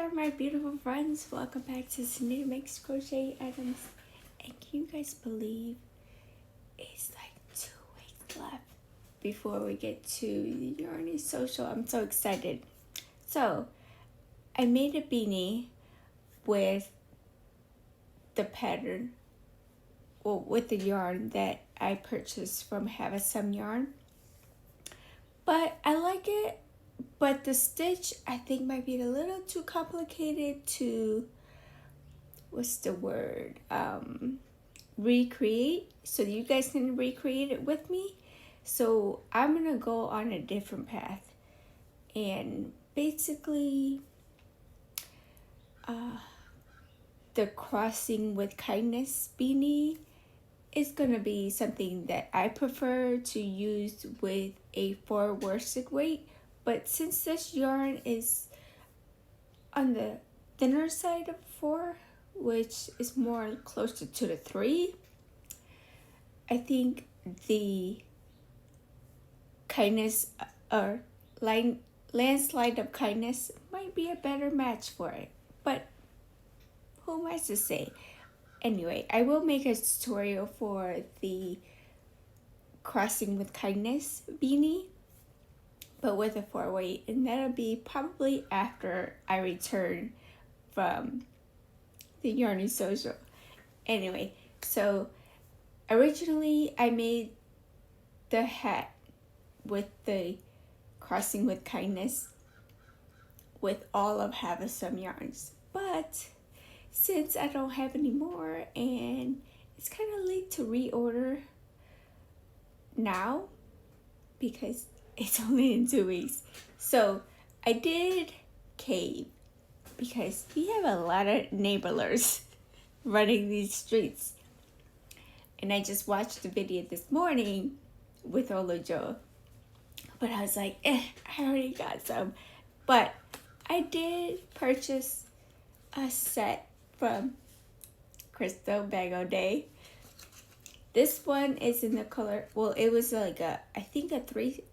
there, my beautiful friends. Welcome back to Sunita Makes Crochet Items. And can you guys believe it's like 2 weeks left before we get to the Yarny Social? I'm so excited. So, I made a beanie with the pattern, well, with the yarn that I purchased from Have Some Yarn. But I like it. But the stitch, I think, might be a little too complicated to, what's the word, recreate. So you guys can recreate it with me. So I'm going to go on a different path. And basically, the Crossing with Kindness beanie is going to be something that I prefer to use with a 4 worsted weight. But since this yarn is on the thinner side of 4, which is more closer to the 3, I think the kindness or landslide of kindness might be a better match for it. But who am I to say? Anyway, I will make a tutorial for the Crossing with Kindness beanie, but with a 4 weight, and that'll be probably after I return from the Yarny Social. Anyway, so originally I made the hat with the Crossing with Kindness with all of Have Some yarns, but since I don't have any more and it's kind of late to reorder now because it's only in 2 weeks. So I did cave because we have a lot of neighbors running these streets. And I just watched the video this morning with Olojo. But I was like, I already got some. But I did purchase a set from Crystal Bago Day. This one is in the color, well, it was like I think a 3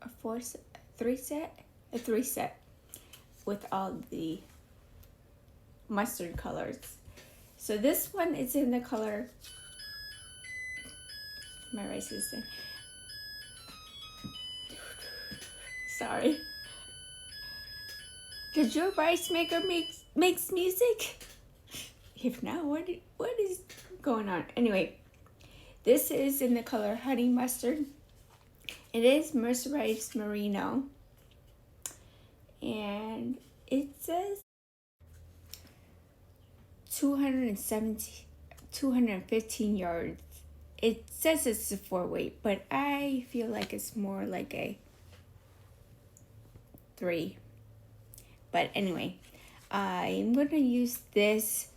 set with all the mustard colors. So this one is in the color, my rice is in. Sorry. Does your rice maker makes music? If not, what is going on? Anyway, this is in the color Honey Mustard. It is mercerized merino. And it says 215 yards. It says it's a 4 weight, but I feel like it's more like a 3. But anyway, I'm going to use this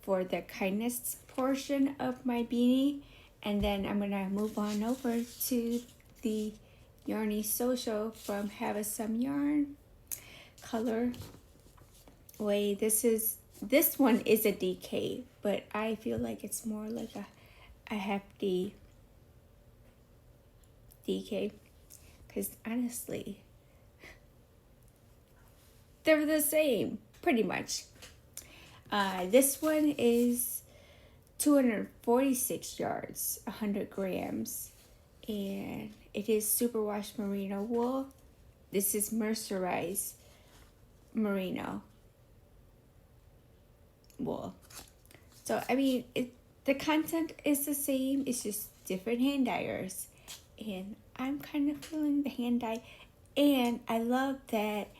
for the kindness portion of my beanie. And then I'm going to move on over to the Yarny Social from Have Some Yarn color way. This one is a DK, but I feel like it's more like a hefty DK, because honestly they're the same pretty much. This one is 246 yards, 100 grams, and it is superwash merino wool. This is mercerized merino wool. So I mean, the content is the same, it's just different hand dyers, and I'm kind of feeling the hand dye, and I love that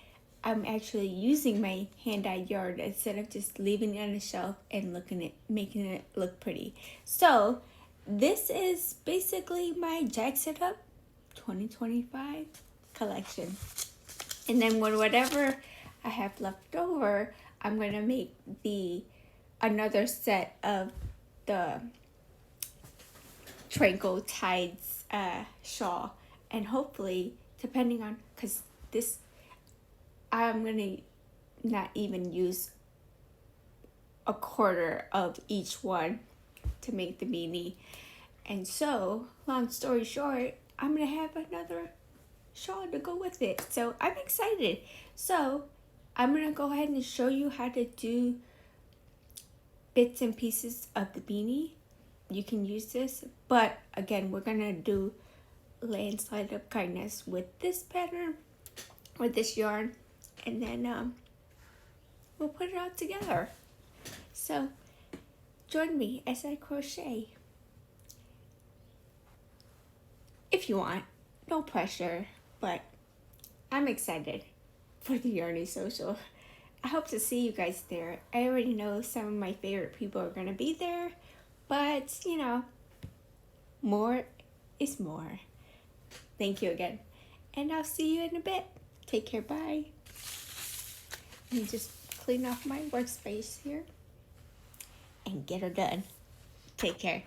I'm actually using my hand dyed yarn instead of just leaving it on the shelf and making it look pretty. So this is basically my Jack It Up 2025 collection. And then whatever I have left over, I'm gonna make another set of the Tranquil Tides shawl, and hopefully, depending on, because this, I'm gonna not even use a quarter of each one to make the beanie. And so, long story short, I'm gonna have another shawl to go with it. So I'm excited. So I'm gonna go ahead and show you how to do bits and pieces of the beanie. You can use this, but again, we're gonna do Landslide of Kindness with this pattern, with this yarn, and then we'll put it all together. So join me as I crochet. If you want, no pressure, but I'm excited for the Yarny Social. I hope to see you guys there. I already know some of my favorite people are gonna be there, but you know, more is more. Thank you again, and I'll see you in a bit. Take care, bye. Let me just clean off my workspace here and get her done. Take care.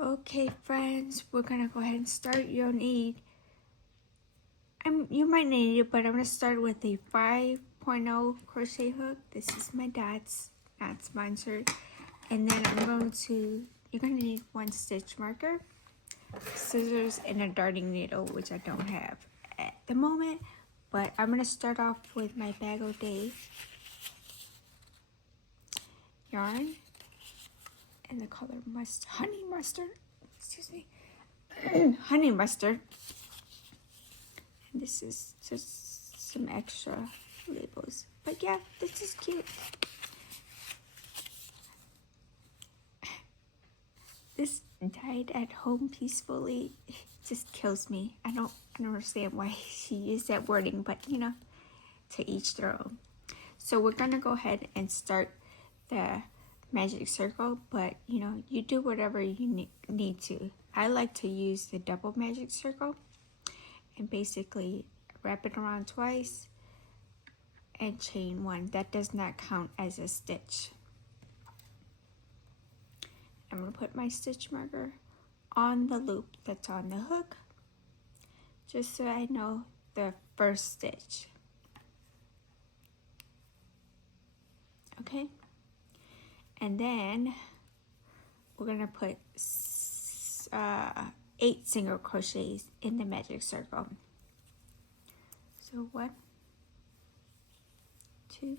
Okay, friends, we're gonna go ahead and start. You'll need, you might need it, but I'm gonna start with a 5.0 crochet hook. This is my dad's, not sponsored. And then you're gonna need one stitch marker, scissors, and a darning needle, which I don't have at the moment. But I'm gonna start off with my Bag O' Day yarn and the color honey mustard, excuse me, honey mustard. And this is just some extra labels, but yeah, this is cute. This died at home peacefully. It just kills me. I don't understand why she used that wording, but you know, to each their own. So we're gonna go ahead and start the magic circle, but you know, you do whatever you need to. I like to use the double magic circle and basically wrap it around twice and chain one. That does not count as a stitch. I'm gonna put my stitch marker on the loop that's on the hook, just so I know the first stitch. Okay, and then we're gonna put 8 single crochets in the magic circle. So 1, 2,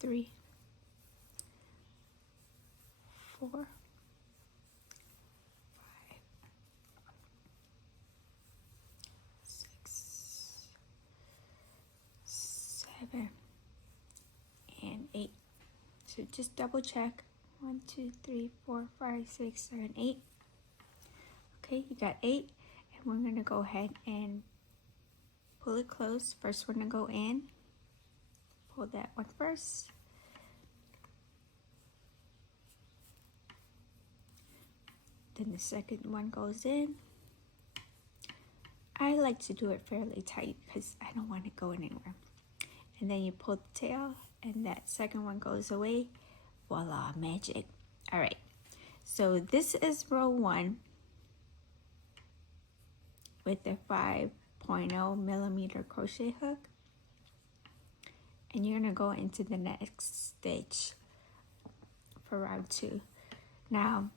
3, 4, 5, 6, 7, and 8. So just double check. 1, 2, 3, 4, 5, 6, 7, 8. Okay, you got 8, and we're gonna go ahead and pull it close. First, we're gonna go in, pull that one first. Then the second one goes in. I like to do it fairly tight because I don't want it going anywhere. And then you pull the tail, and that second one goes away. Voila, magic. All right, so this is row 1 with the 5.0 millimeter crochet hook, and you're gonna go into the next stitch for round 2. Now,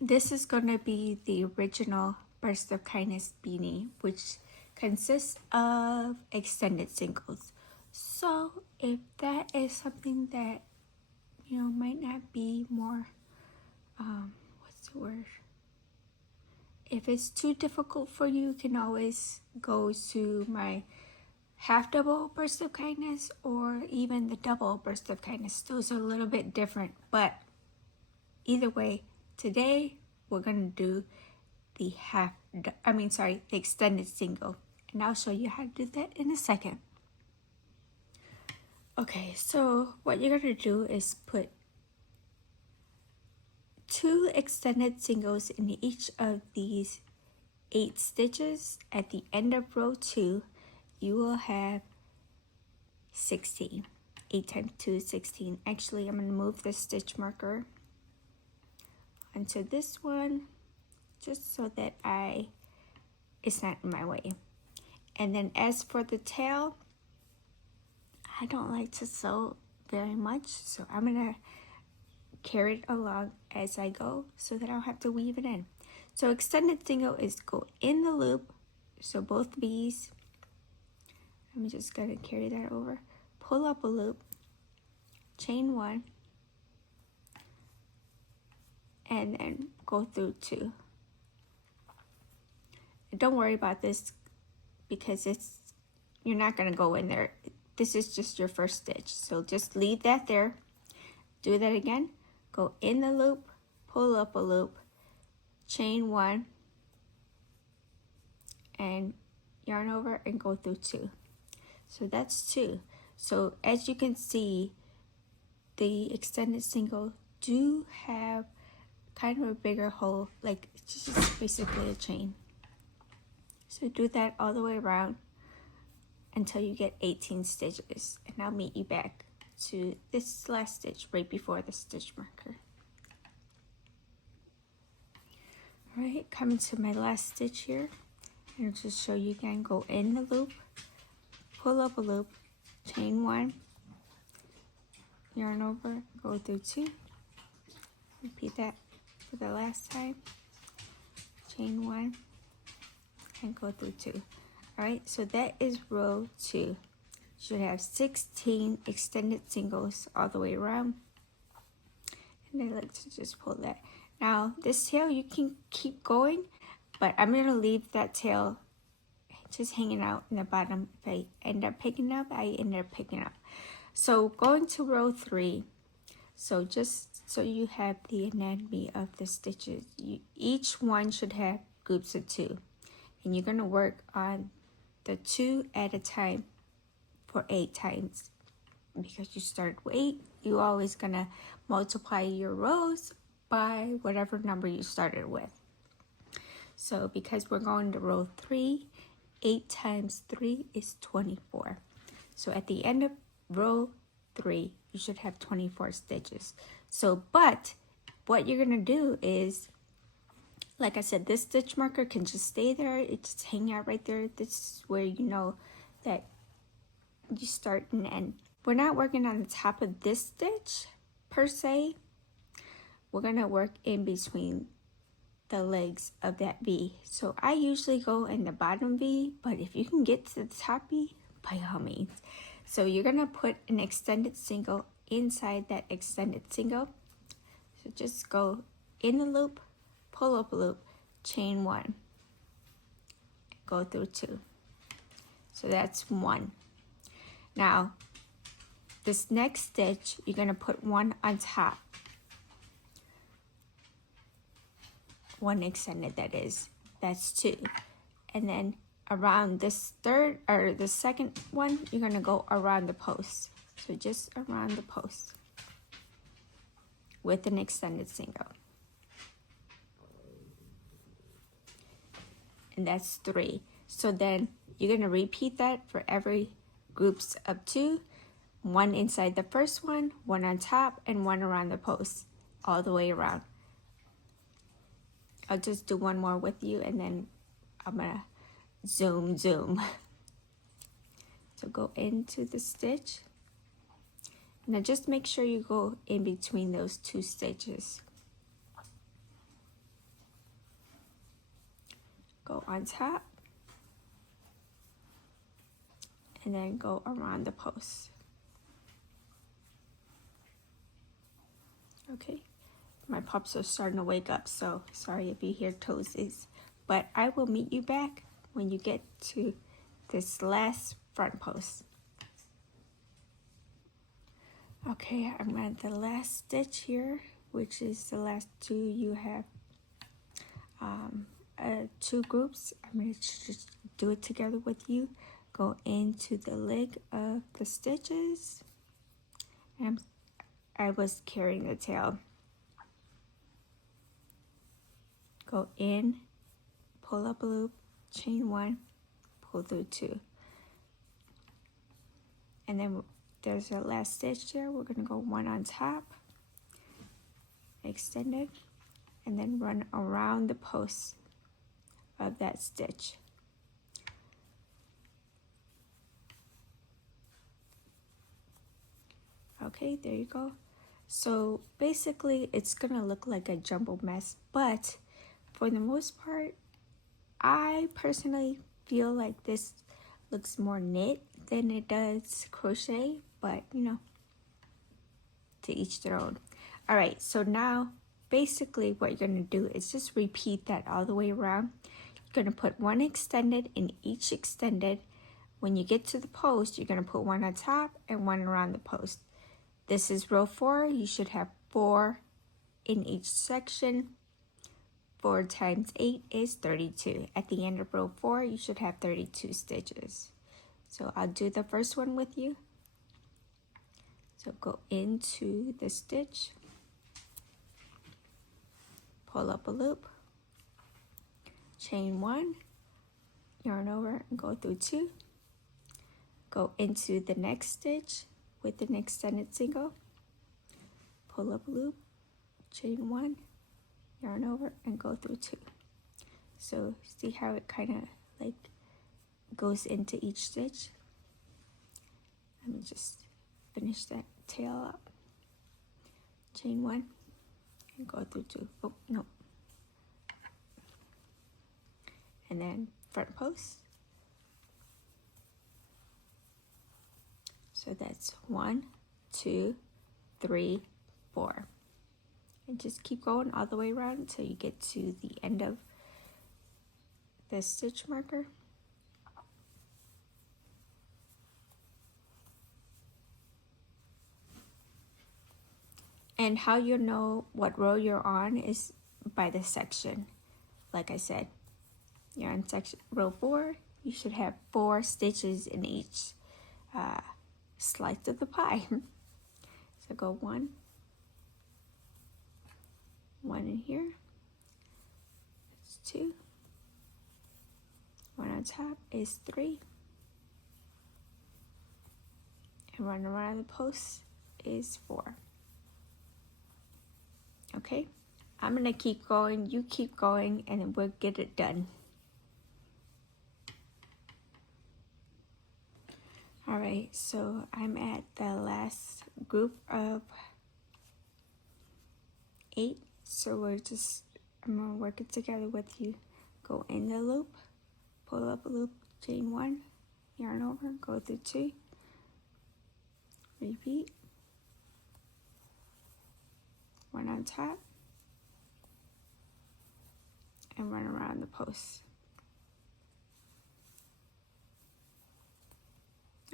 this is gonna be the original Burst of Kindness beanie, which consists of extended singles. So if that is something that you know might not be more what's the word, if it's too difficult for you, you can always go to my half double Burst of Kindness or even the double Burst of Kindness. Those are a little bit different, but either way, today we're gonna do the the extended single, and I'll show you how to do that in a second. Okay, so what you're gonna do is put 2 extended singles in each of these 8 stitches. At the end of row 2, you will have 16. 8 times 2 is 16. Actually, I'm gonna move the stitch marker onto this one just so that it's not in my way. And then as for the tail, I don't like to sew very much, so I'm gonna carry it along as I go so that I don't have to weave it in. So extended single is go in the loop, so both V's. I'm just gonna carry that over, pull up a loop, chain 1, and then go through 2. Don't worry about this because you're not gonna go in there. This is just your first stitch, so just leave that there. Do that again, go in the loop, pull up a loop, chain 1, and yarn over and go through 2. So that's 2. So as you can see, the extended single do have kind of a bigger hole, like it's just basically a chain. So do that all the way around until you get 18 stitches, and I'll meet you back to this last stitch right before the stitch marker. All right, coming to my last stitch here, and I'll just show you again. Go in the loop, pull up a loop, chain 1, yarn over, go through 2, repeat that for the last time, chain 1, and go through 2. All right, so that is row 2. You should have 16 extended singles all the way around, and I like to just pull that. Now this tail you can keep going, but I'm gonna leave that tail just hanging out in the bottom. If I end up picking up, I end up picking up. So going to row 3, so just so you have the anatomy of the stitches, each one should have groups of 2, and you're gonna work on the 2 at a time for 8 times. Because you start with 8, you're always gonna multiply your rows by whatever number you started with. So because we're going to row 3, 8 times 3 is 24. So at the end of row 3, you should have 24 stitches. So, but what you're gonna do is, like I said, this stitch marker can just stay there. It's just hang out right there. This is where you know that you start and end. We're not working on the top of this stitch per se. We're gonna work in between the legs of that V. So I usually go in the bottom V, but if you can get to the top V, by all means. So you're gonna put an extended single inside that extended single. So just go in the loop, pull up a loop, chain 1, go through 2. So that's 1. Now this next stitch, you're gonna put 1 on top. 1 extended, that is. That's 2. And then around this third or the second one, you're gonna go around the post. So just around the post with an extended single. And that's 3. So then you're gonna repeat that for every groups of 2. 1 inside the first one, 1 on top, and 1 around the post, all the way around. I'll just do one more with you, and then I'm gonna zoom. So go into the stitch. Now just make sure you go in between those 2 stitches. Go on top, and then go around the post. Okay, my pups are starting to wake up, so sorry if you hear toesies, but I will meet you back when you get to this last front post. Okay, I'm at the last stitch here, which is the last 2. You have 2 groups. I'm going to just do it together with you. Go into the leg of the stitches, and I was carrying the tail. Go in, pull up a loop, chain 1, pull through 2. And then there's a last stitch there. We're going to go 1 on top, extend it, and then run around the post of that stitch. Okay, there you go. So basically it's gonna look like a jumbled mess, but for the most part, I personally feel like this looks more knit than it does crochet, but you know, to each their own. All right, so now basically what you're gonna do is just repeat that all the way around. You're gonna put one extended in each extended. When you get to the post, you're gonna put one on top and one around the post. This is row 4. You should have 4 in each section. 4 times 8 is 32. At the end of row 4, you should have 32 stitches. So I'll do the first one with you. So go into the stitch, pull up a loop, chain 1, yarn over and go through 2. Go into the next stitch with an extended single, pull up a loop, chain 1, yarn over and go through 2. So see how it kind of like goes into each stitch? Let me just finish that tail up. Chain 1 and go through 2. Oh no. And then front post. So that's 1, 2, 3, 4. And just keep going all the way around until you get to the end of the stitch marker. And how you know what row you're on is by the section. Like I said, you're on section row 4, you should have 4 stitches in each slice of the pie. So go 1 in here, that's 2, 1 on top is 3, and 1 around the post is 4. Okay, I'm gonna keep going, you keep going, and then we'll get it done. All right, so I'm at the last group of 8, so I'm gonna work it together with you. Go in the loop, pull up a loop, chain 1, yarn over, go through 2, repeat, 1 on top, and run around the post.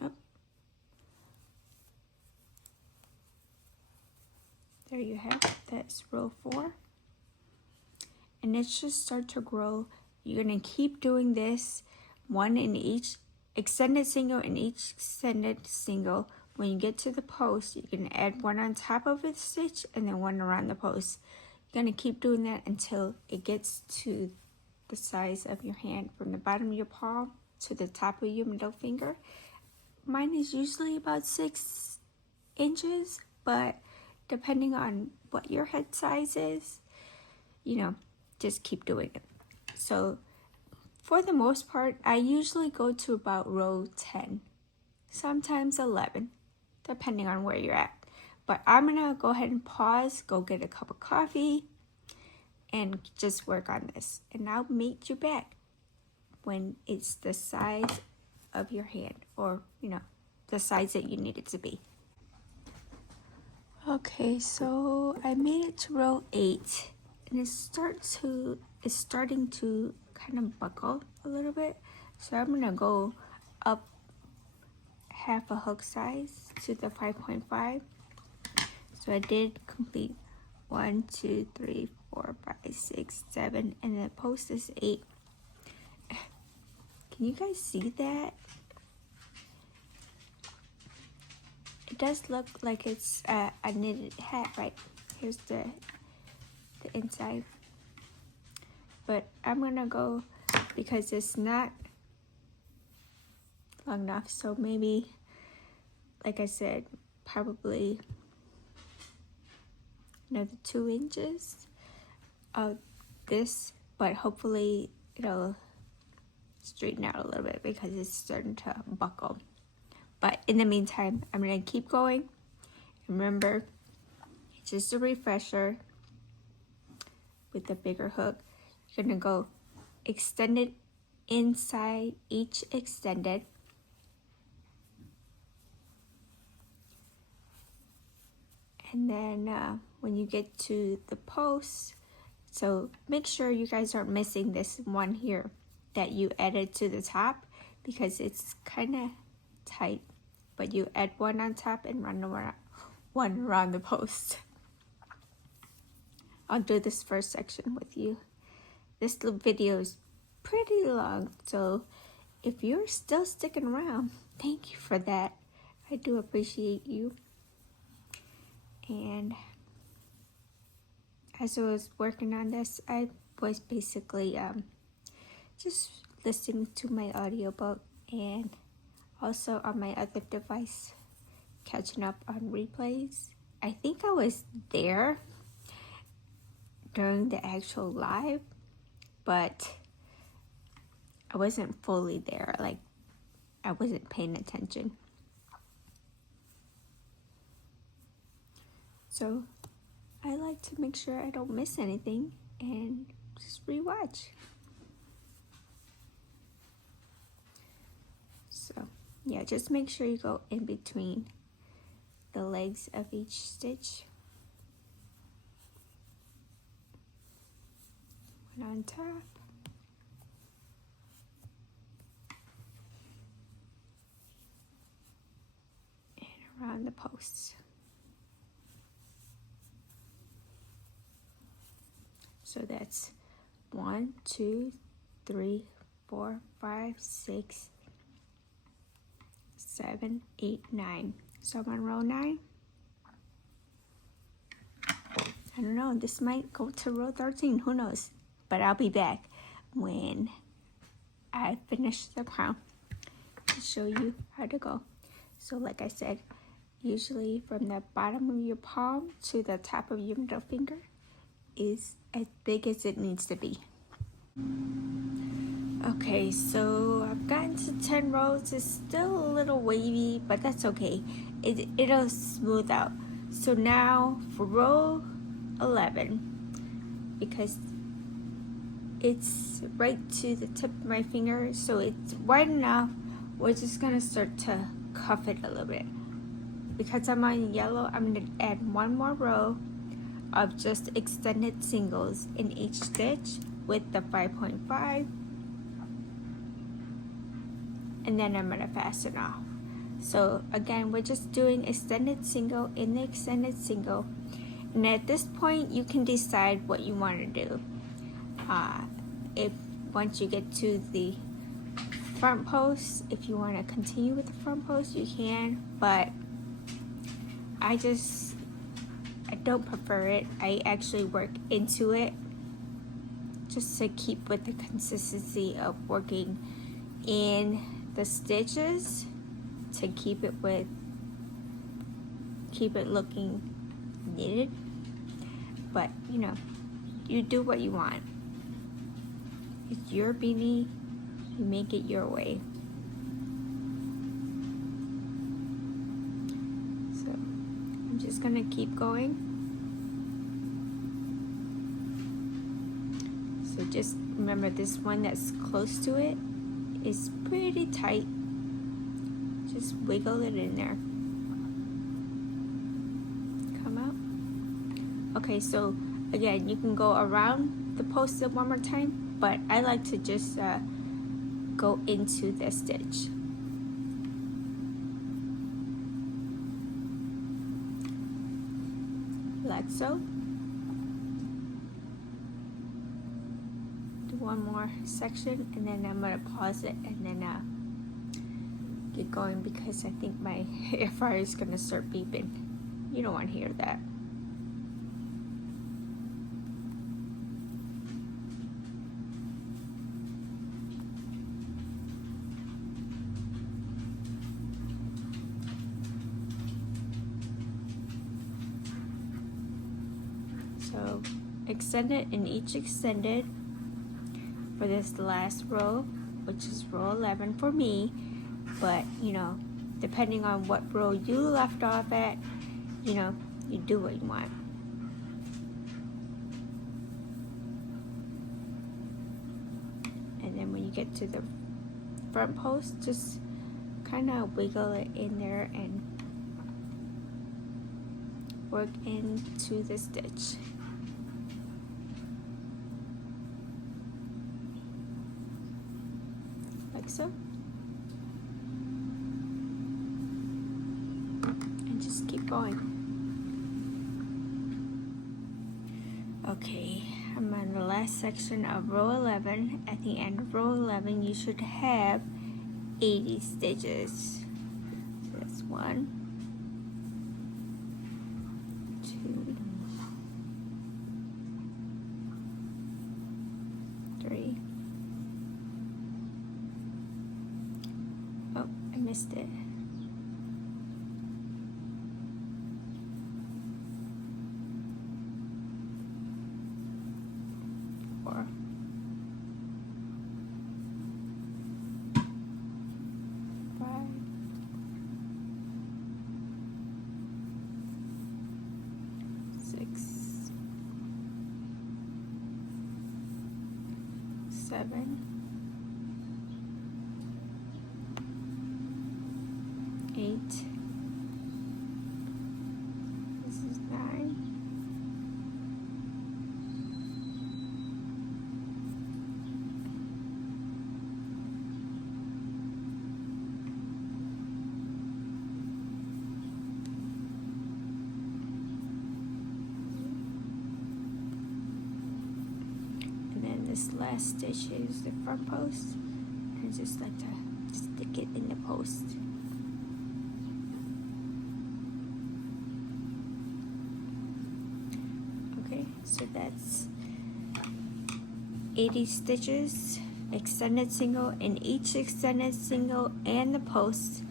Up. There you have it. That's row 4. And it should start to grow. You're gonna keep doing this, 1 in each extended single in each extended single. When you get to the post, you can add 1 on top of the stitch and then 1 around the post. You're gonna keep doing that until it gets to the size of your hand, from the bottom of your palm to the top of your middle finger. Mine is usually about 6 inches, but depending on what your head size is, you know, just keep doing it. So for the most part, I usually go to about row 10, sometimes 11, depending on where you're at. But I'm gonna go ahead and pause, go get a cup of coffee, and just work on this. And I'll meet you back when it's the size of your hand, or you know, the size that you need it to be. Okay, so I made it to row 8, and it's starting to kind of buckle a little bit. So I'm gonna go up half a hook size to the 5.5. So I did complete 1, 2, 3, 4, 5, 6, 7, and the post is 8. Can you guys see that? It does look like it's a knitted hat, right? Here's the inside. But I'm gonna go, because it's not long enough, so maybe, like I said, probably another 2 inches of this, but hopefully it'll straighten out a little bit because it's starting to buckle. But in the meantime, I'm gonna keep going, Remember, it's just a refresher with the bigger hook. You're gonna go extended inside each extended. And then when you get to the post, so make sure you guys aren't missing this one here that you added to the top, because it's kind of tight, but you add one on top and run one around the post. I'll do this first section with you. This little video is pretty long, so if you're still sticking around, thank you for that. I do appreciate you. And as I was working on this, I was basically just listening to my audiobook and also on my other device, catching up on replays. I think I was there during the actual live, but I wasn't fully there. Like, I wasn't paying attention. So I like to make sure I don't miss anything and just rewatch. So yeah, just make sure you go in between the legs of each stitch. One on top. And around the posts. So that's 1, 2, 3, 4, 5, 6, 7, 8, 9. So I'm on row 9. I don't know, this might go to row 13, who knows? But I'll be back when I finish the crown to show you how to go. So like I said, usually from the bottom of your palm to the top of your middle finger is as big as it needs to be. Okay, so I've gotten to 10 rows. It's still a little wavy, but that's okay. It'll smooth out. So now for row 11, because it's right to the tip of my finger, so it's wide enough, we're just gonna start to cuff it a little bit. Because I'm on yellow, I'm gonna add one more row of just extended singles in each stitch with the 5.5, and then I'm gonna fasten off. So again, we're just doing extended single in the extended single, and at this point you can decide what you want to do. If once you get to the front post, if you want to continue with the front post, you can, but I don't prefer it. I actually work into it just to keep with the consistency of working in the stitches, to keep it looking knitted. But you know, you do what you want. It's your beanie, you make it your way. So I'm just gonna keep going. So just remember, this one that's close to it is pretty tight. Just wiggle it in there. Come up. Okay, so again, you can go around the post one more time, but I like to just go into the stitch. Like so. Do one more section, and then I'm gonna pause it and then get going, because I think my air fryer is gonna start beeping. You don't want to hear that. So extended in each extended for this last row, which is row 11 for me, but you know, depending on what row you left off at, you know, you do what you want. And then when you get to the front post, just kind of wiggle it in there and work into the stitch. Like so. And just keep going. Okay, I'm on the last section of row 11. At the end of row 11, you should have 80 stitches. So that's 1, 2, 3. Oh, I missed it. 4. 5. 6. 7. 8. This is 9. 10. This last stitch is the front post. I just like to stick it in the post. Okay, so that's 80 stitches, extended single in each extended single and the post.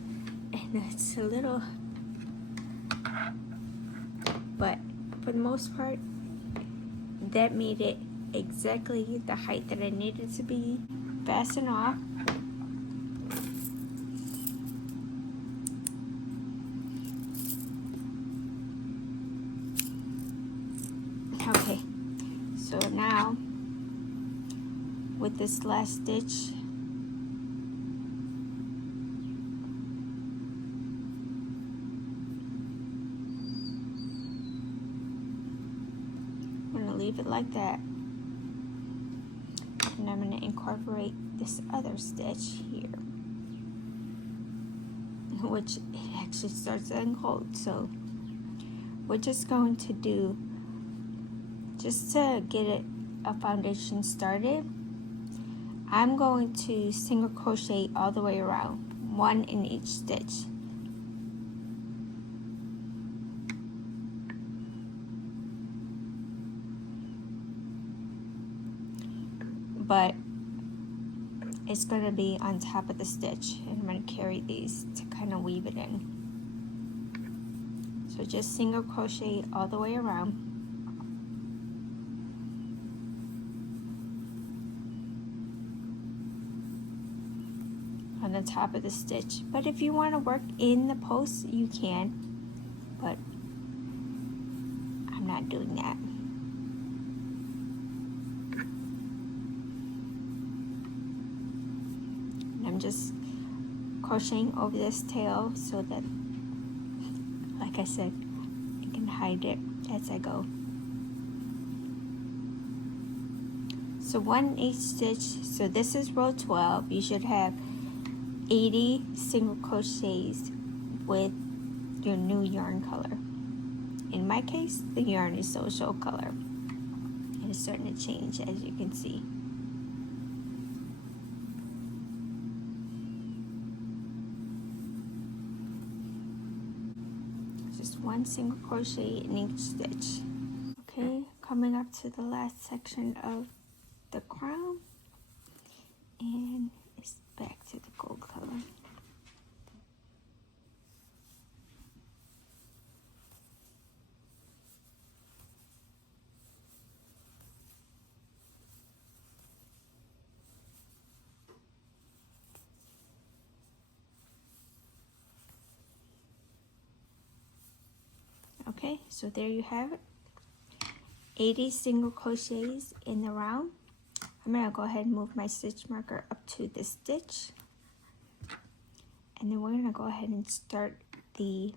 And it's a little, but for the most part, that made it exactly the height that I needed to be fastened off. Okay, so now with this last stitch, I'm going to leave it like that. And I'm going to incorporate this other stitch here, which it actually starts to unfold. So we're just going to do, just to get it a foundation started, I'm going to single crochet all the way around, 1 in each stitch. But it's going to be on top of the stitch, and I'm going to carry these to kind of weave it in. So just single crochet all the way around. On the top of the stitch. But if you want to work in the post, you can, but I'm not doing that. I'm just crocheting over this tail so that, like I said, I can hide it as I go. So 1 in each stitch. So this is row 12. You should have 80 single crochets with your new yarn color. In my case, the yarn is so color, and it's starting to change, as you can see. Just 1 single crochet in each stitch. Okay, coming up to the last section of the crown, and it's back to the gold color. Okay, so there you have it. 80 single crochets in the round. I'm gonna go ahead and move my stitch marker up to the stitch, and then we're gonna go ahead and start the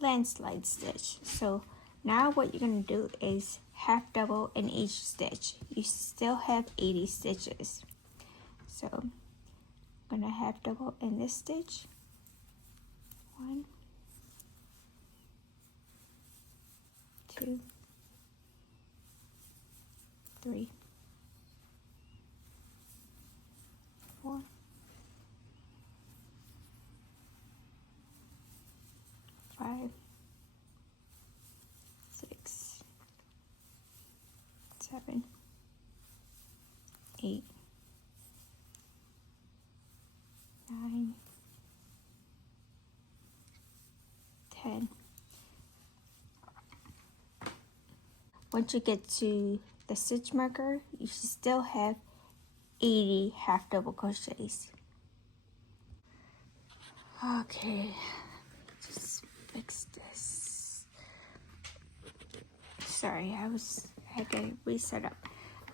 landslide stitch. So now what you're gonna do is half double in each stitch. You still have 80 stitches. So I'm gonna half double in this stitch. 1, 2, 3, 4, 5, 6, 7, 8, 9, 10. Once you get to the stitch marker, you should still have 80 half double crochets. Okay, just fix this. Sorry, I had to reset up.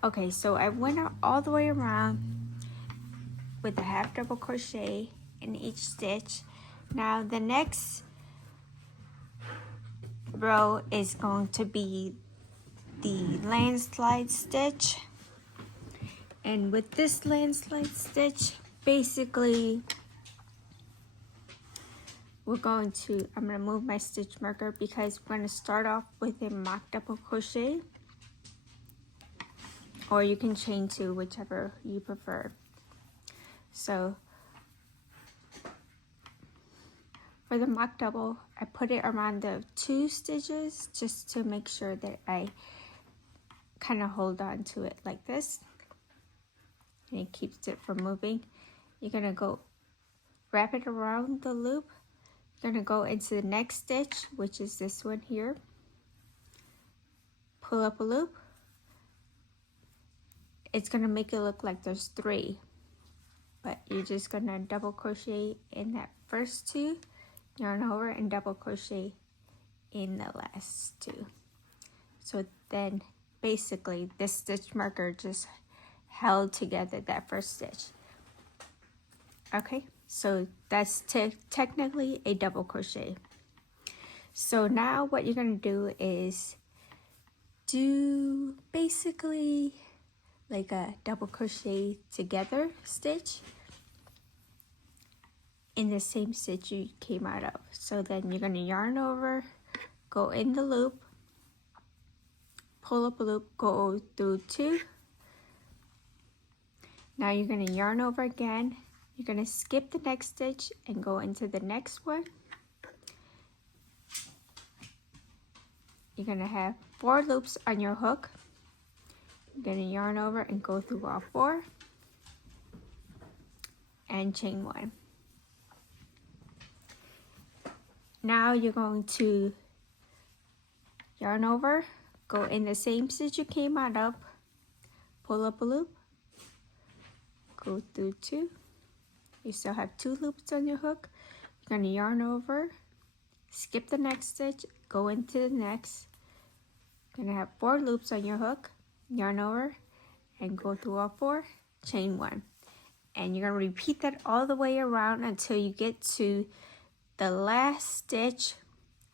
Okay, so I went all the way around with a half double crochet in each stitch. Now the next row is going to be the landslide stitch, and with this landslide stitch, basically I'm gonna move my stitch marker because we're gonna start off with a mock double crochet, or you can chain two, whichever you prefer. So for the mock double, I put it around the 2 stitches just to make sure that I kind of hold on to it like this, and it keeps it from moving. You're gonna go wrap it around the loop. You're gonna go into the next stitch, which is this one here. Pull up a loop. It's gonna make it look like there's 3, but you're just gonna double crochet in that first 2, yarn over, and double crochet in the last 2. So then basically this stitch marker just held together that first stitch. Okay, so that's technically a double crochet. So now what you're gonna do is do basically like a double crochet together stitch in the same stitch you came out of. So then you're gonna yarn over, go in the loop, pull up a loop, go through 2. Now you're gonna yarn over again. You're gonna skip the next stitch and go into the next one. You're gonna have 4 loops on your hook. You're gonna yarn over and go through all 4 and chain 1. Now you're going to yarn over, go in the same stitch you came out of, pull up a loop, go through 2. You still have 2 loops on your hook. You're gonna yarn over, skip the next stitch, go into the next. You're gonna have 4 loops on your hook, yarn over, and go through all 4, chain 1. And you're gonna repeat that all the way around until you get to the last stitch,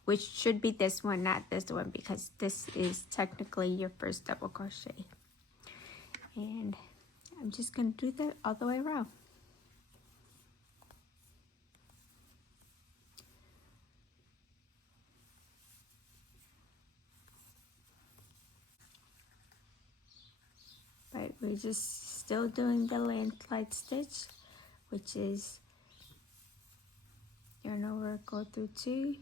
which should be this one, not this one, because this is technically your first double crochet. And I'm just gonna do that all the way around. But we're just still doing the landslide stitch, which is yarn over, go through 2,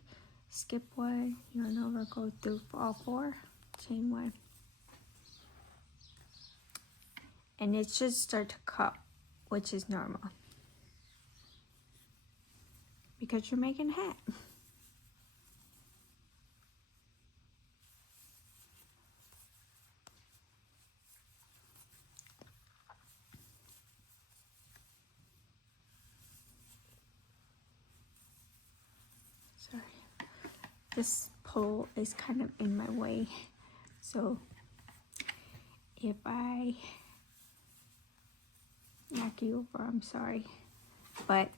skip 1, yarn over, go through all 4, chain 1. And it should start to cut, which is normal because you're making a hat. Sorry. this pole is kind of in my way, so if I knock you over, I'm sorry, but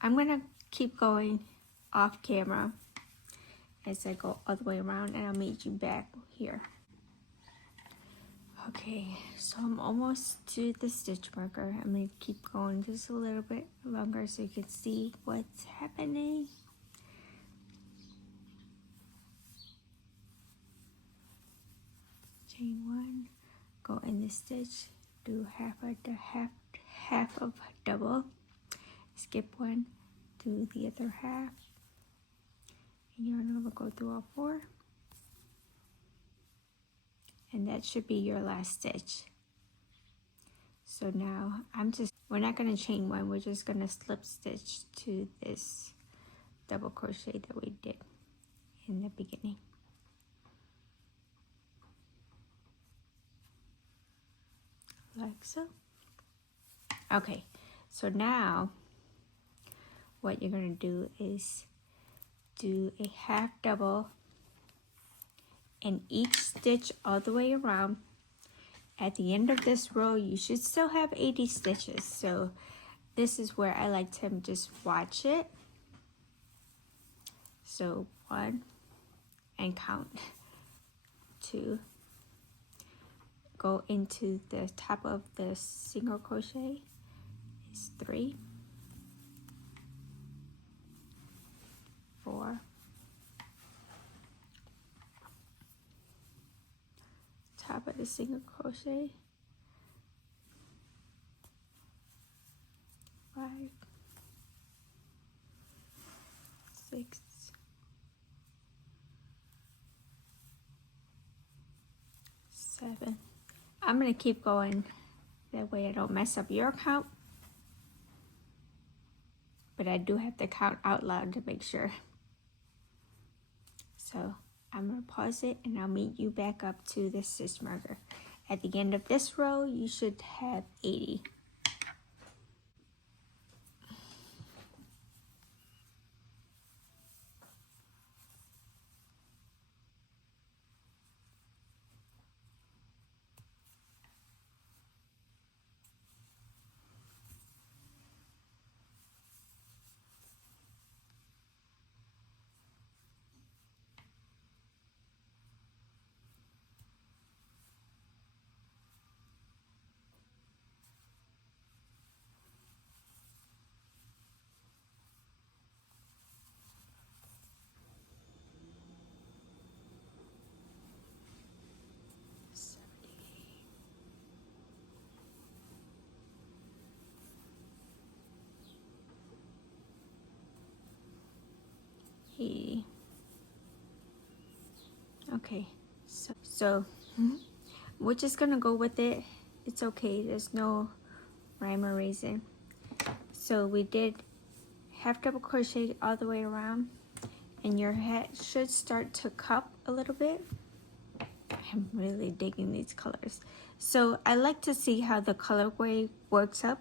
I'm gonna keep going off camera as I go all the way around, and I'll meet you back here. Okay, so I'm almost to the stitch marker. I'm gonna keep going just a little bit longer so you can see what's happening. Chain one, go in the stitch, do half of double, skip one, do the other half, and yarn over, go through all four, and that should be your last stitch. So now we're not going to chain one, we're just going to slip stitch to this double crochet that we did in the beginning. Like so. Okay, so now what you're going to do is do a half double in each stitch all the way around. At the end of this row, you should still have 80 stitches. So this is where I like to just watch it. So 1 and count, 2, go into the top of the single crochet is 3, 4, top of the single crochet, 5, 6, 7. I'm going to keep going, that way I don't mess up your count, but I do have to count out loud to make sure. So I'm going to pause it and I'll meet you back up to the stitch marker. At the end of this row, you should have 80. Okay, so we're just gonna go with it. It's okay, there's no rhyme or reason. So we did half double crochet all the way around, and your head should start to cup a little bit. I'm really digging these colors. So I like to see how the colorway works up.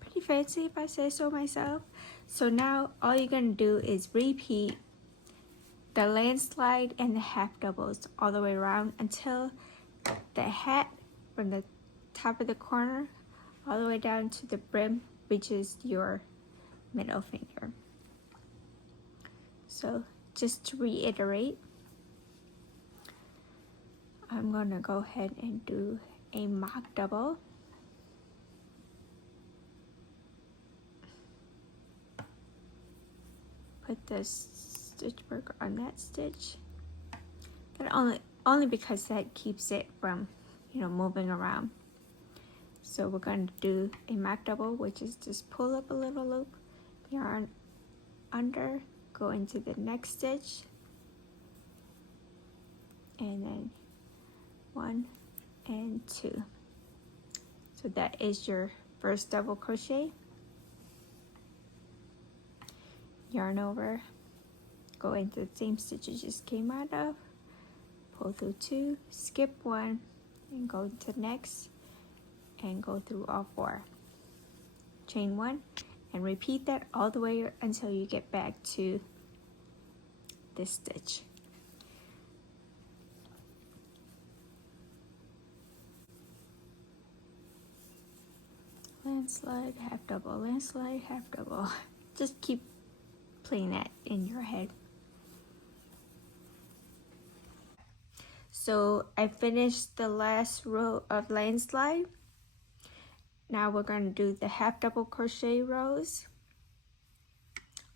Pretty fancy if I say so myself. So now all you're gonna do is repeat the landslide and the half doubles all the way around until the hat from the top of the corner all the way down to the brim reaches your middle finger. So just to reiterate, I'm gonna go ahead and do a mock double. Put the stitch marker on that stitch. But only because that keeps it from, moving around. So we're going to do a mock double, which is just pull up a little loop, yarn under, go into the next stitch, and then 1 and 2. So that is your first double crochet. Yarn over, go into the same stitch you just came out of, pull through 2, skip 1, and go to the next, and go through all 4. Chain 1 and repeat that all the way until you get back to this stitch. Landslide, half double, landslide, half double. Just keep playing that in your head. So I finished the last row of landslide. Now we're going to do the half double crochet rows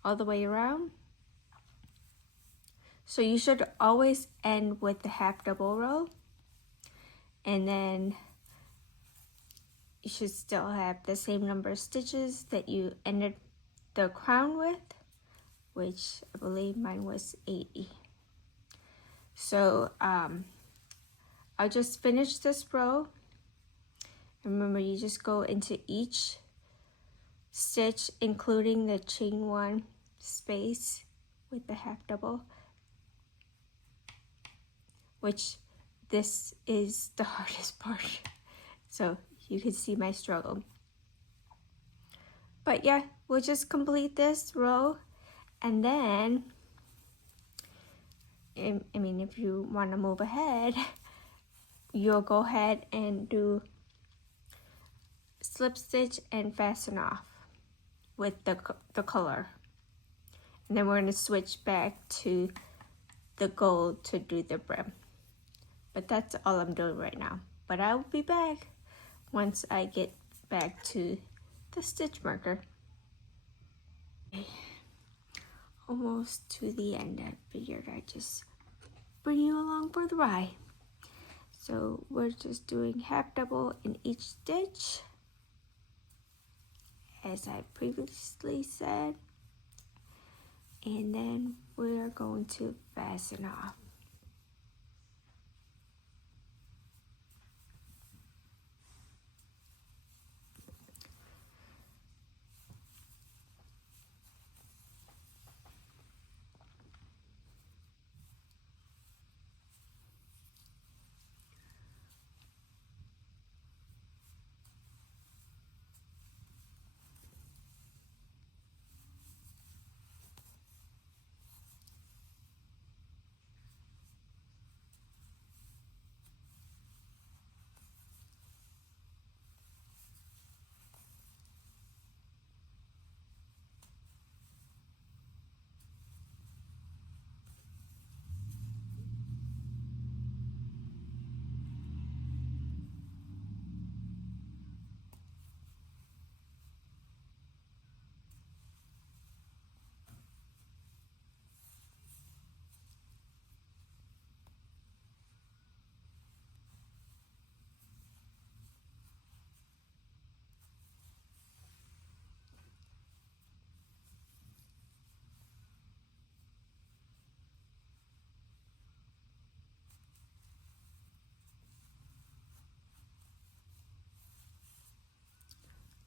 all the way around. So you should always end with the half double row, and then you should still have the same number of stitches that you ended the crown with, which I believe mine was 80. So I'll just finish this row. Remember, you just go into each stitch, including the chain one space with the half double, which this is the hardest part. So you can see my struggle. But yeah, we'll just complete this row, and then, I mean, if you want to move ahead, you'll go ahead and do slip stitch and fasten off with the color. And then we're going to switch back to the gold to do the brim. But that's all I'm doing right now. But I will be back once I get back to the stitch marker. Okay. Almost to the end. I figured I'd just bring you along for the ride. So we're just doing half double in each stitch, as I previously said, and then we're going to fasten off.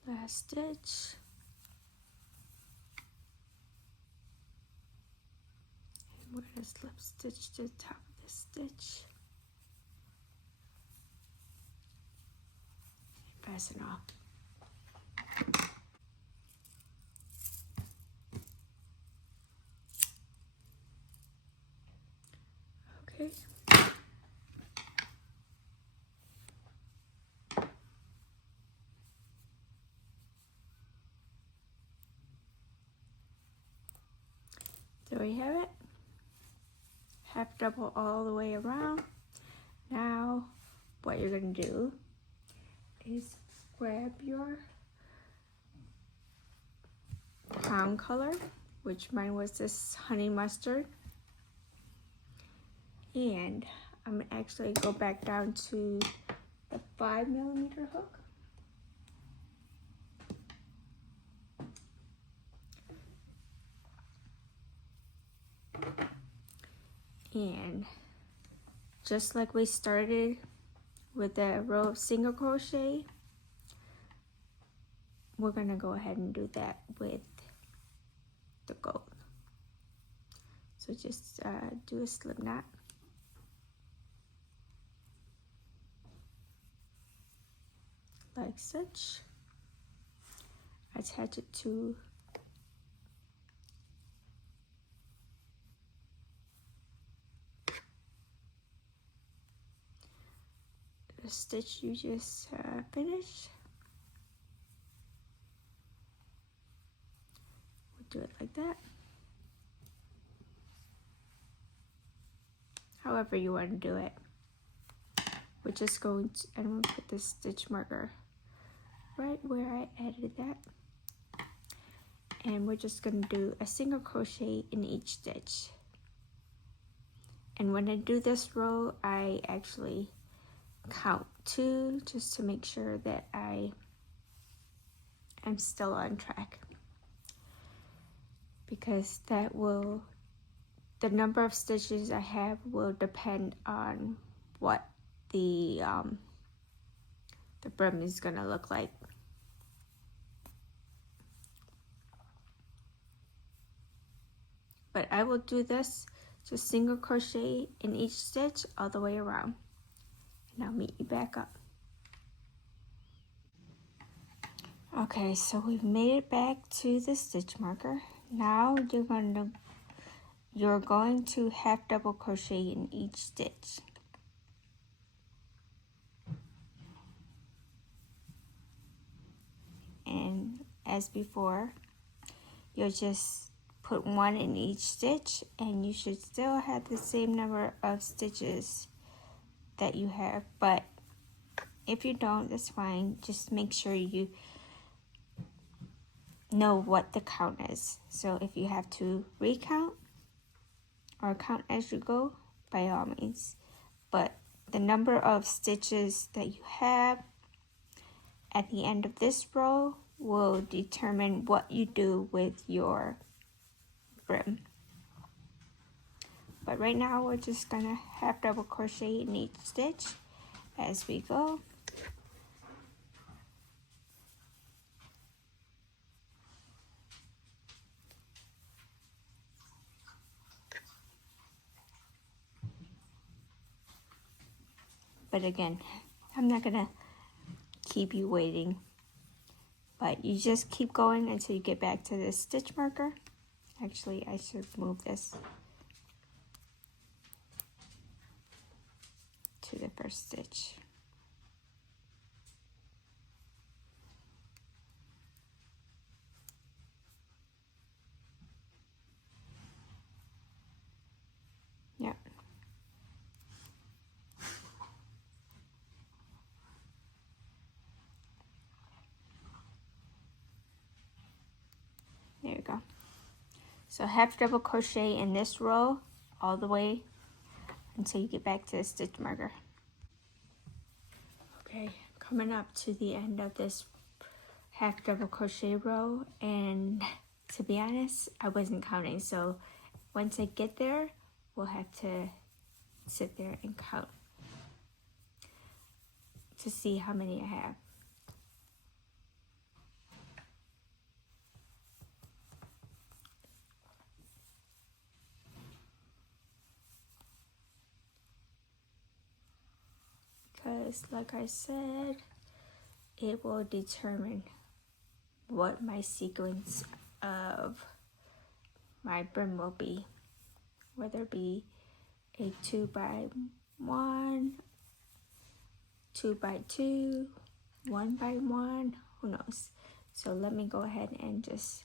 Last stitch. And we're going to slip stitch to the top of the stitch. And fasten off. Okay. There we have it. Half double all the way around. Now what you're going to do is grab your crown color, which mine was this honey mustard, and I'm going to actually go back down to the 5mm hook. And just like we started with the row of single crochet, we're going to go ahead and do that with the gold. So just do a slip knot. Like such. Attach it to the stitch you just finished. We'll do it like that. However you want to do it. We're just going to, and we'll put the stitch marker right where I added that. And we're just going to do a single crochet in each stitch. And when I do this row, I actually count 2 just to make sure that I am still on track. Because that will, the number of stitches I have will depend on what the brim is going to look like. But I will do this just single crochet in each stitch all the way around. And I'll meet you back up. Okay, so we've made it back to the stitch marker. Now you're going to half double crochet in each stitch. And as before, you'll just put 1 in each stitch, and you should still have the same number of stitches that you have, but if you don't, that's fine. Just make sure you know what the count is. So if you have to recount or count as you go, by all means. But the number of stitches that you have at the end of this row will determine what you do with your brim. But right now we're just gonna half double crochet in each stitch as we go. But again, I'm not gonna keep you waiting, but you just keep going until you get back to this stitch marker. Actually, I should move this to the first stitch. Yep. There you go. So half double crochet in this row all the way until you get back to the stitch marker. Okay, coming up to the end of this half double crochet row, and to be honest, I wasn't counting, so once I get there, we'll have to sit there and count to see how many I have. Because like I said, it will determine what my sequence of my brim will be, whether it be a 2x1, 2x2, 1x1, who knows. So let me go ahead and just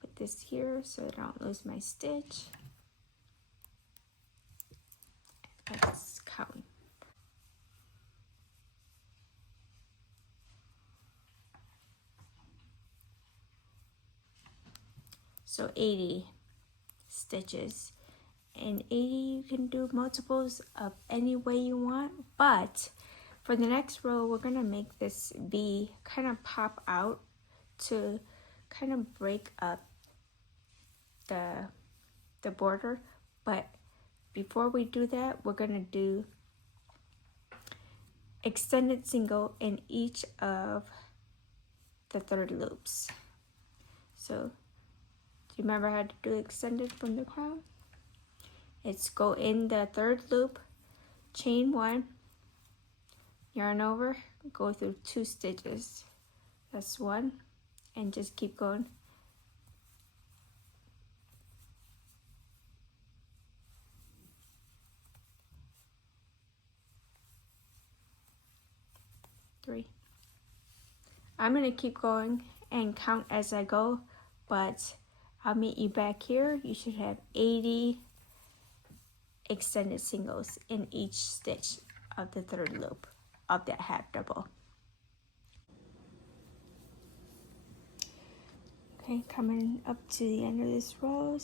put this here so I don't lose my stitch. Let's count. So 80 stitches, and 80 you can do multiples of any way you want, but for the next row we're gonna make this V kind of pop out to kind of break up the border. But before we do that, we're gonna do extended single in each of the third loops. So do you remember how to do extended from the crown? It's go in the third loop, chain 1, yarn over, go through 2 stitches. That's 1, and just keep going. 3. I'm going to keep going and count as I go, but I'll meet you back here. You should have 80 extended singles in each stitch of the third loop of that half double. Okay, coming up to the end of this row.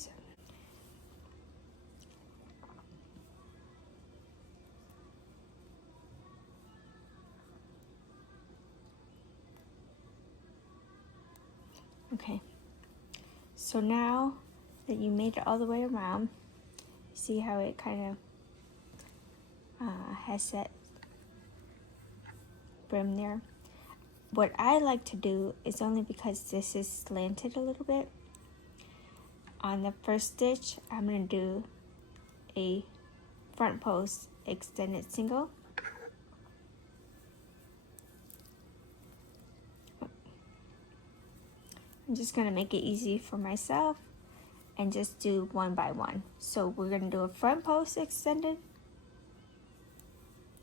Okay, so now that you made it all the way around, see how it kind of has that brim there. What I like to do is, only because this is slanted a little bit, on the first stitch I'm going to do a front post extended single. I'm just going to make it easy for myself and just do one by one. So we're going to do a front post extended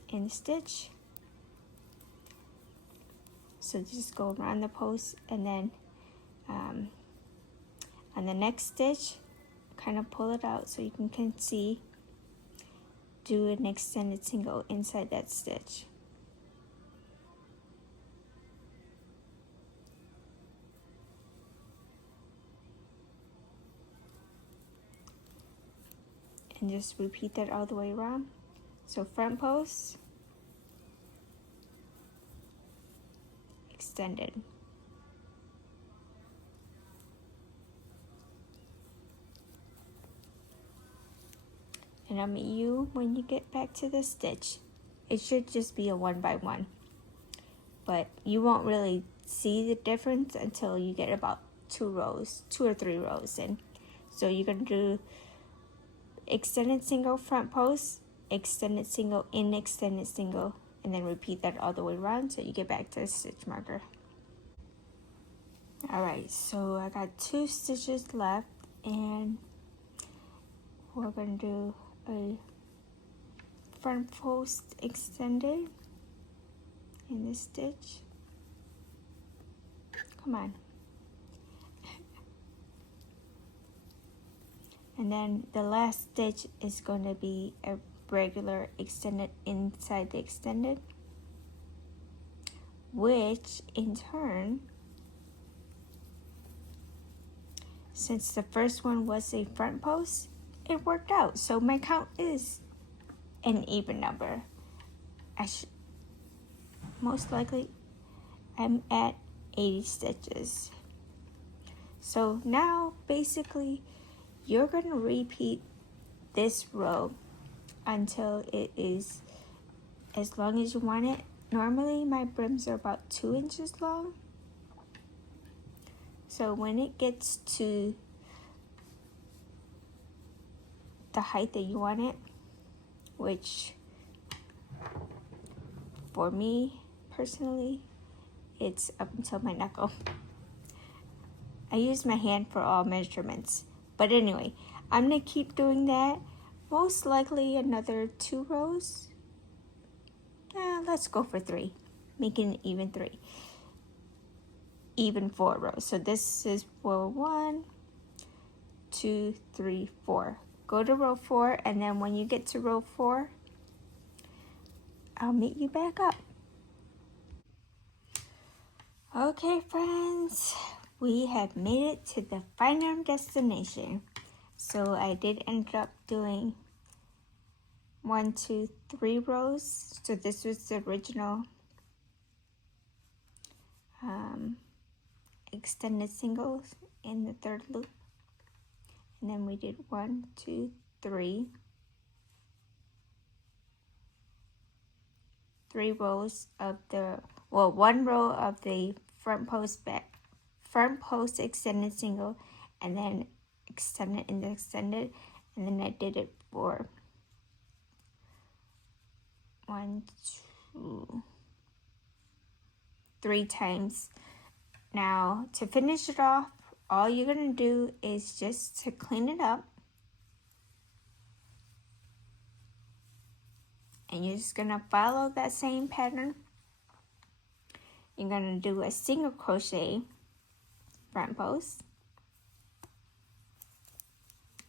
in the stitch. So just go around the post, and then on the next stitch, kind of pull it out so you can see, do an extended single inside that stitch. And just repeat that all the way around. So front post, extended. And I'll meet you when you get back to the stitch. It should just be a one by one, but you won't really see the difference until you get about 2 or 3 rows in. So you're going to do extended single front post, extended single in extended single, and then repeat that all the way around so you get back to the stitch marker. Alright, so I got 2 stitches left, and we're going to do a front post extended in this stitch. Come on. And then the last stitch is going to be a regular extended inside the extended, which in turn, since the first one was a front post, it worked out. So my count is an even number. Most likely I'm at 80 stitches. So now basically you're going to repeat this row until it is as long as you want it. Normally my brims are about 2 inches long. So when it gets to the height that you want it, which for me personally, it's up until my knuckle. I use my hand for all measurements. But anyway, I'm going to keep doing that. Most likely another 2 rows. Let's go for 3. Making it even 3. Even 4 rows. So this is row 1, 2, 3, 4. Go to row 4, and then when you get to row 4, I'll meet you back up. Okay, friends, we have made it to the final destination. So I did end up doing 1, 2, 3 rows. So this was the original extended singles in the third loop. And then we did 1, 2, 3. 3 rows of the, well, 1 row of the front post extended single, and then extended in the extended, and then I did it for 1, 2, 3 times. Now to finish it off, all you're gonna do is just to clean it up, and you're just gonna follow that same pattern you're going to do a single crochet front post,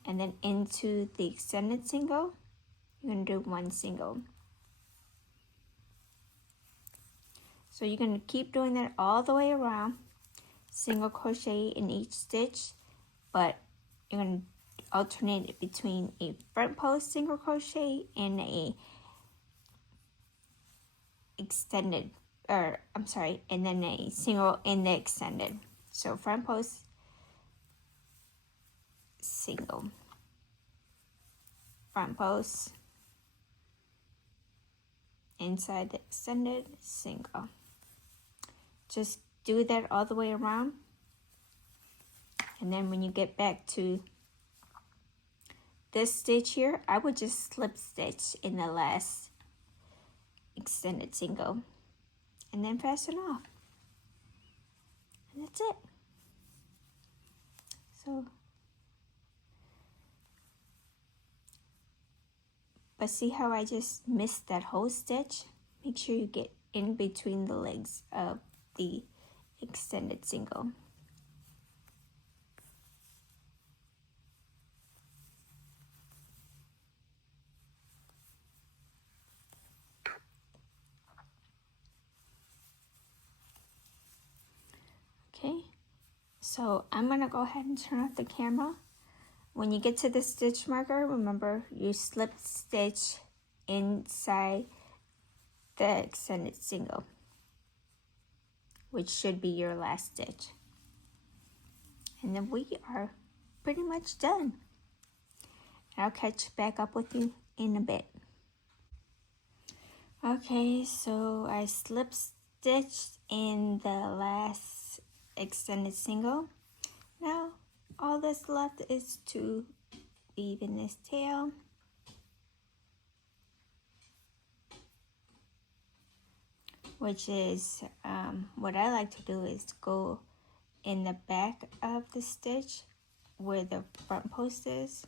and then into the extended single, you're going to do 1 single. So you're going to keep doing that all the way around, single crochet in each stitch, but you're going to alternate it between a front post single crochet and a extended, and then a single in the extended. So front post, single, front post, inside the extended, single. Just do that all the way around, and then when you get back to this stitch here, I would just slip stitch in the last extended single and then fasten off, and that's it. So, but see how I just missed that whole stitch? Make sure you get in between the legs of the extended single. Okay, so I'm gonna go ahead and turn off the camera. When you get to the stitch marker, remember you slip stitch inside the extended single, which should be your last stitch. And then we are pretty much done. I'll catch back up with you in a bit. Okay, so I slip stitched in the last extended single. Now all that's left is to weave in this tail, which is what I like to do is go in the back of the stitch where the front post is.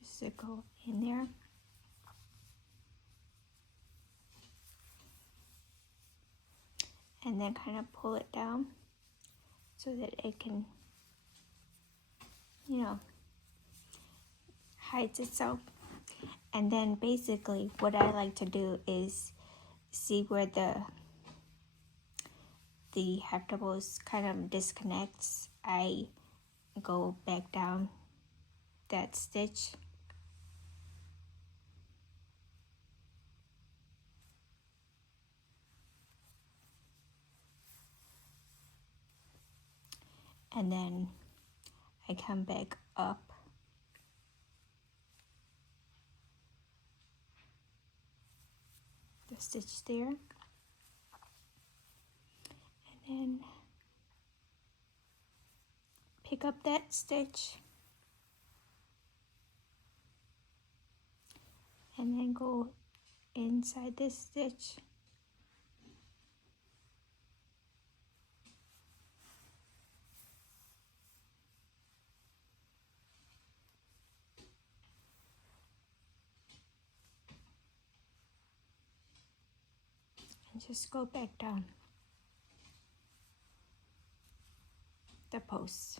Just to go in there. And then kind of pull it down so that it can, hides itself. And then basically what I like to do is see where the heftables kind of disconnects. I go back down that stitch. And then I come back up the stitch there, and then pick up that stitch and then go inside this stitch. And just go back down the post.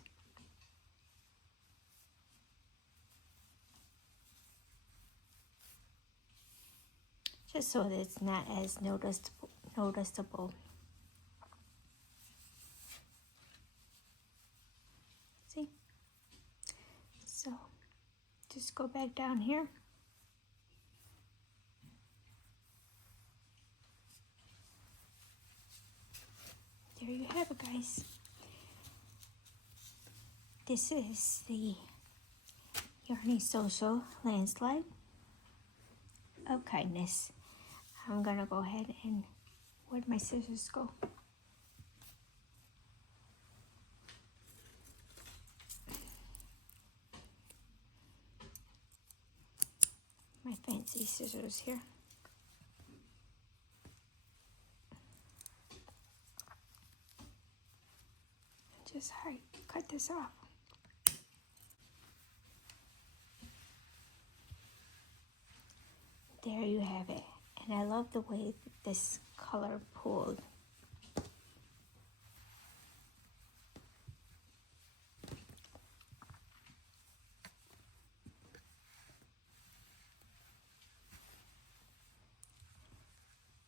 Just so that it's not as noticeable. See? So just go back down here. There you have it, guys. This is the Yarny Social Landslide of Kindness. I'm gonna go ahead and, where'd my scissors go? My fancy scissors here. Just cut this off. there you have it. And I love the way this color pulled.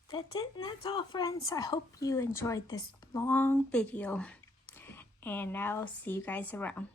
That's it, and that's all, friends. I hope you enjoyed this long video, and I'll see you guys around.